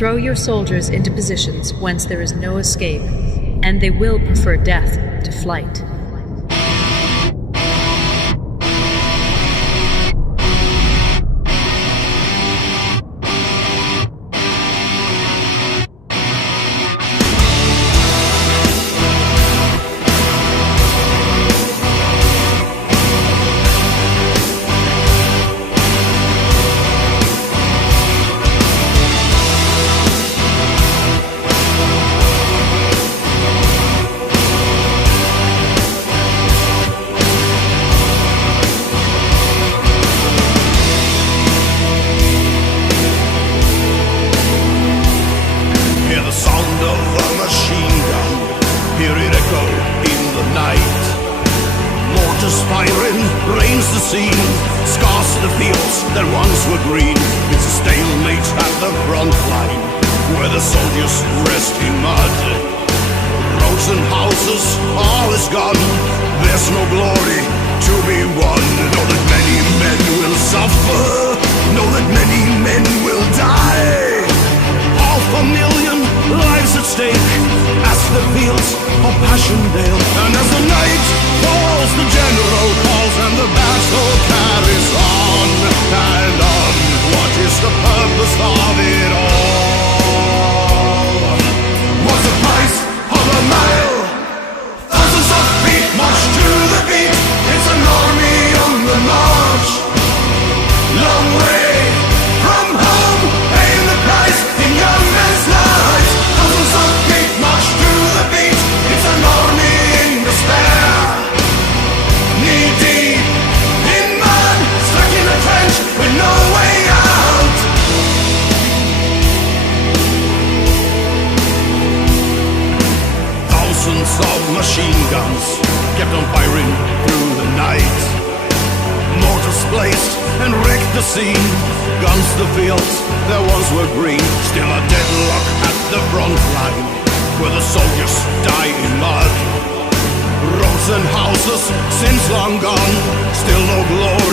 Throw your soldiers into positions whence there is no escape, and they will prefer death to flight. Firing rains the scene, scars the fields that once were green. It's a stalemate at the front line, where the soldiers rest in mud. Roads and houses, all is gone. There's no glory to be won. Know that many men will suffer, know that many men will die. Half a million lives at stake, as the fields of Passchendaele. And as the night falls, the general calls, and the battle carries on and on. What is the purpose of it all? What's the price of a mile? Thousands of feet march to the beat. It's an army on the march. Long way from home, paying the price in young men's lives. Thousands of feet march to the beat. It's an army in despair, knee deep in mud, stuck in a trench with no way out. Thousands of machine guns kept on firing through the night. Mortars placed and wrecked the scene. Guns the fields that once were green. Still a deadlock at the front line, where the soldiers die in mud. Roads and houses since long gone, still no glory